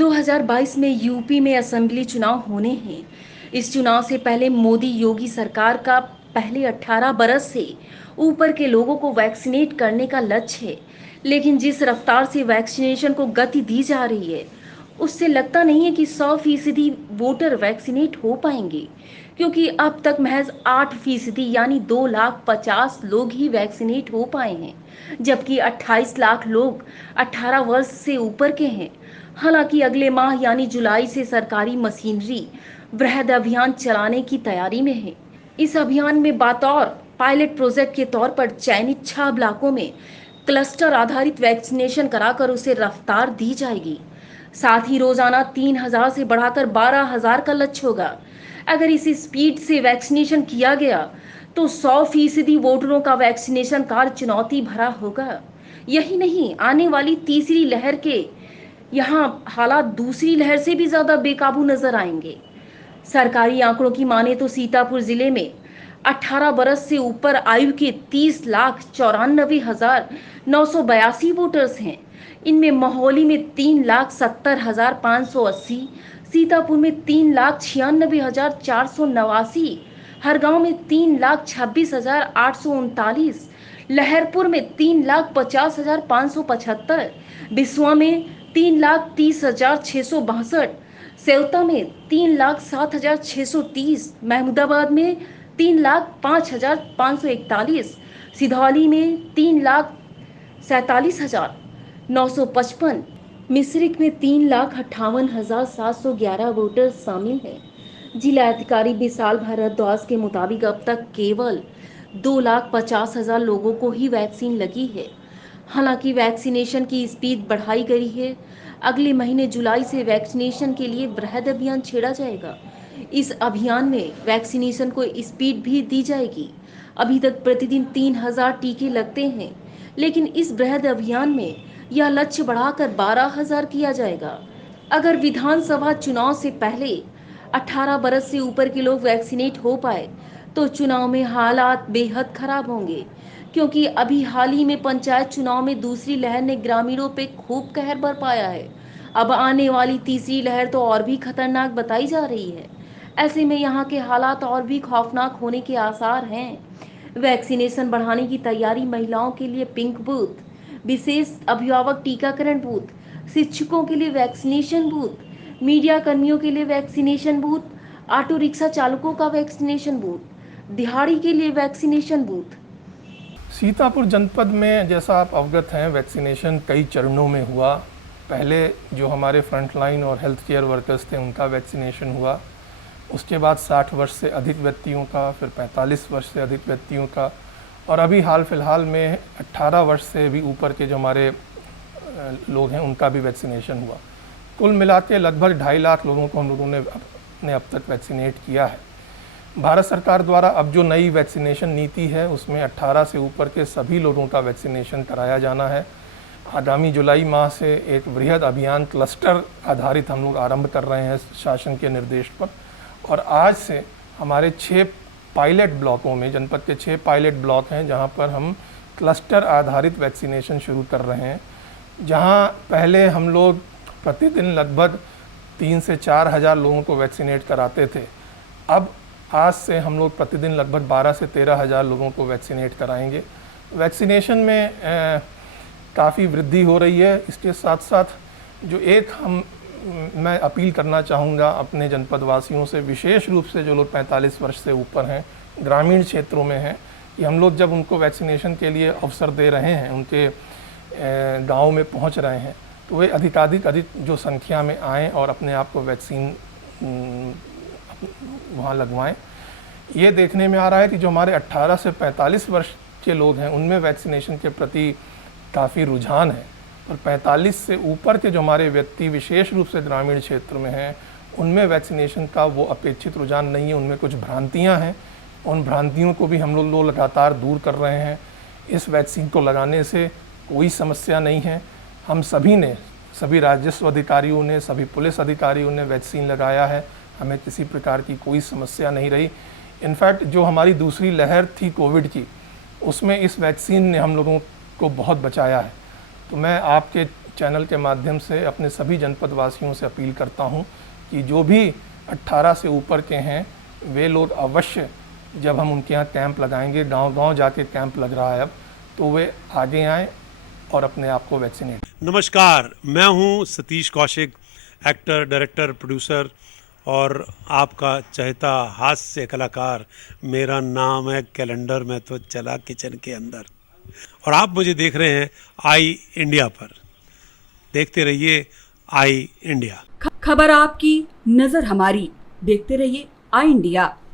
2022 में यूपी में असेंबली चुनाव होने हैं। इस चुनाव से पहले मोदी योगी सरकार का पहले 18 बरस से ऊपर के लोगों को वैक्सीनेट करने का लक्ष्य है। लेकिन जिस रफ्तार से वैक्सीनेशन को गति दी जा रही है, उससे लगता नहीं है कि 100% वोटर वैक्सीनेट हो पाएंगे, क्योंकि अब तक महज 8% यानी 2,50,000 लोग ही वैक्सीनेट हो पाए हैं, जबकि 28 लाख लोग 18 वर्ष से ऊपर के हैं। हालांकि अगले माह यानी जुलाई से सरकारी मशीनरी वृहद अभियान चलाने की तैयारी में है। इस अभियान में बतौर पायलट प्रोजेक्ट के तौर पर चयनित 6 ब्लॉकों में क्लस्टर आधारित वैक्सीनेशन कराकर उसे रफ्तार दी जाएगी। साथ ही रोजाना 3,000 से बढ़ाकर 12,000 का लक्ष्य होगा। अगर इस स्पीड से वैक्सीनेशन किया गया तो 100% वोटरों का वैक्सीनेशन कार्य चुनौती भरा होगा। यही नहीं, आने वाली तीसरी लहर के यहाँ हालात दूसरी लहर से भी ज्यादा बेकाबू नजर आएंगे। सरकारी आंकड़ों की माने तो सीतापुर जिले में 18 बरस से ऊपर आयु के 30,94,982 वोटर्स हैं। इनमें महोली में 3,70,580, सीतापुर में 3,96,489, हरगांव में 3,26,839, लहरपुर में 3,50,575, बिसवा में 3,30,662, सेवता में 3,07,630, महमूदाबाद में 3,05,541, सिधौली में 3,47,955, मिश्रिक में 3,58,711 वोटर शामिल हैं। जिला अधिकारी विशाल भारद्वाज के मुताबिक अब तक केवल 2,50,000 लोगों को ही वैक्सीन लगी है। हालांकि वैक्सीनेशन की स्पीड बढ़ाई गई है। अगले महीने जुलाई से वैक्सीनेशन के लिए वृहद अभियान छेड़ा जाएगा। इस अभियान में वैक्सीनेशन को स्पीड भी दी जाएगी। अभी तक प्रतिदिन 3,000 टीके लगते हैं, लेकिन इस वृहद अभियान में यह लक्ष्य बढ़ाकर 12,000 किया जाएगा। अगर विधानसभा चुनाव से पहले 18 बरस से ऊपर के लोग वैक्सीनेट हो पाए तो चुनाव में हालात बेहद खराब होंगे, क्योंकि अभी हाल ही में पंचायत चुनाव में दूसरी लहर ने ग्रामीणों पे खूब कहर बरपाया है। अब आने वाली तीसरी लहर तो और भी खतरनाक बताई जा रही है। ऐसे में यहाँ के हालात और भी खौफनाक होने के आसार हैं। वैक्सीनेशन बढ़ाने की तैयारी महिलाओं के लिए पिंक बूथ, विशेष अभिभावक टीकाकरण बूथ, शिक्षकों के लिए वैक्सीनेशन बूथ, मीडिया कर्मियों के लिए वैक्सीनेशन बूथ, ऑटो रिक्शा चालकों का वैक्सीनेशन बूथ, दिहाड़ी के लिए वैक्सीनेशन बूथ। सीतापुर जनपद में जैसा आप अवगत हैं, वैक्सीनेशन कई चरणों में हुआ। पहले जो हमारे फ्रंटलाइन और हेल्थ केयर वर्कर्स थे उनका वैक्सीनेशन हुआ, उसके बाद 60 वर्ष से अधिक व्यक्तियों का, फिर 45 वर्ष से अधिक व्यक्तियों का, और अभी हाल फिलहाल में 18 वर्ष से भी ऊपर के जो हमारे लोग हैं उनका भी वैक्सीनेशन हुआ। कुल मिला के लगभग 2.5 लाख लोगों को हम लोगों ने अब तक वैक्सीनेट किया है। भारत सरकार द्वारा अब जो नई वैक्सीनेशन नीति है उसमें 18 से ऊपर के सभी लोगों का वैक्सीनेशन कराया जाना है। आगामी जुलाई माह से एक वृहद अभियान क्लस्टर आधारित हम लोग आरंभ कर रहे हैं शासन के निर्देश पर, और आज से हमारे 6 पायलट ब्लॉकों में, जनपद के 6 पायलट ब्लॉक हैं जहां पर हम क्लस्टर आधारित वैक्सीनेशन शुरू कर रहे हैं। जहां पहले हम लोग प्रतिदिन लगभग 3 से 4 हज़ार लोगों को वैक्सीनेट कराते थे, अब आज से हम लोग प्रतिदिन लगभग 12 से 13 हज़ार लोगों को वैक्सीनेट कराएंगे। वैक्सीनेशन में काफ़ी वृद्धि हो रही है। इसके साथ साथ जो मैं अपील करना चाहूँगा अपने जनपद वासियों से, विशेष रूप से जो लोग 45 वर्ष से ऊपर हैं, ग्रामीण क्षेत्रों में हैं, कि हम लोग जब उनको वैक्सीनेशन के लिए अवसर दे रहे हैं, उनके गाँव में पहुँच रहे हैं, तो वे अधिक जो संख्या में आएँ और अपने आप को वैक्सीन वहाँ लगवाएं। ये देखने में आ रहा है कि जो हमारे 18 से 45 वर्ष के लोग हैं उनमें वैक्सीनेशन के प्रति काफ़ी रुझान है, और 45 से ऊपर के जो हमारे व्यक्ति विशेष रूप से ग्रामीण क्षेत्र में हैं उनमें वैक्सीनेशन का वो अपेक्षित रुझान नहीं है। उनमें कुछ भ्रांतियाँ हैं, उन भ्रांतियों को भी हम लोग लगातार दूर कर रहे हैं। इस वैक्सीन को लगाने से कोई समस्या नहीं है। हम सभी राजस्व अधिकारियों ने, सभी पुलिस अधिकारियों ने वैक्सीन लगाया है, हमें किसी प्रकार की कोई समस्या नहीं रही। इनफैक्ट जो हमारी दूसरी लहर थी कोविड की, उसमें इस वैक्सीन ने हम लोगों को बहुत बचाया है। तो मैं आपके चैनल के माध्यम से अपने सभी जनपद वासियों से अपील करता हूं कि जो भी 18 से ऊपर के हैं वे लोग अवश्य, जब हम उनके यहाँ कैंप लगाएंगे, गांव-गांव जाके कैंप लग रहा है अब, तो वे आगे आएँ और अपने आप को वैक्सीनेट। नमस्कार, मैं हूं Satish Kaushik, actor, director, producer और आपका चहेता हास्य कलाकार। मेरा नाम है कैलेंडर, मैं तो चला किचन के अंदर, और आप मुझे देख रहे हैं आई इंडिया पर। देखते रहिए आई इंडिया। खबर आपकी, नजर हमारी। देखते रहिए आई इंडिया।